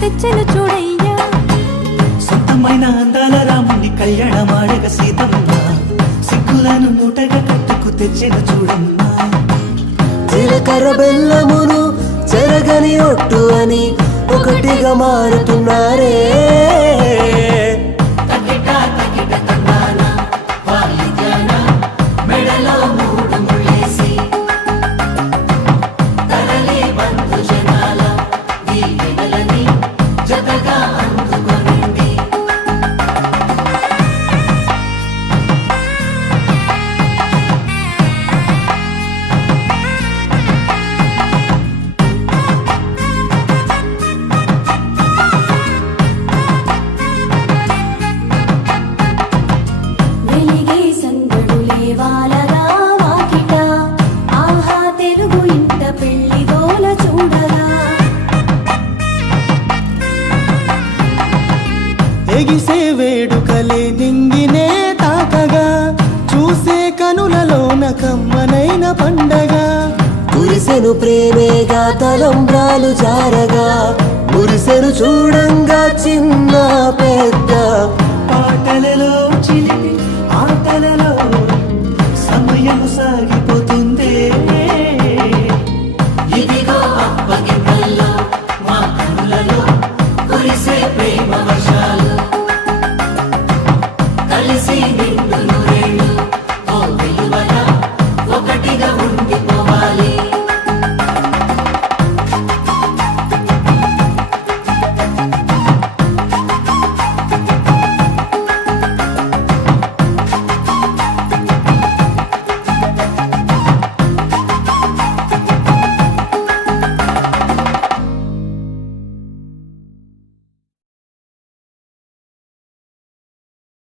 తెచ్చెను చూడయ్యా. సొంతమైన అందాల రాముని కళ్యాణమాడగ సీతమ్మ సిగ్గులను మూటగా కట్టుకు తెచ్చెను చూడమ్మా. జీలకర్ర బెల్లమును చెరగని ఒట్టు అని ఒకటిగా మారుతున్నారే. ఎగిసే వేడుకలే నింగినే తాకగా చూసే కనులలోన కమ్మనైన పండగ. కురిసెను ప్రేమేగా తలంబ్రాలు జారగా మురిసెను చూడంగా చిన్న పెద్ద పాటల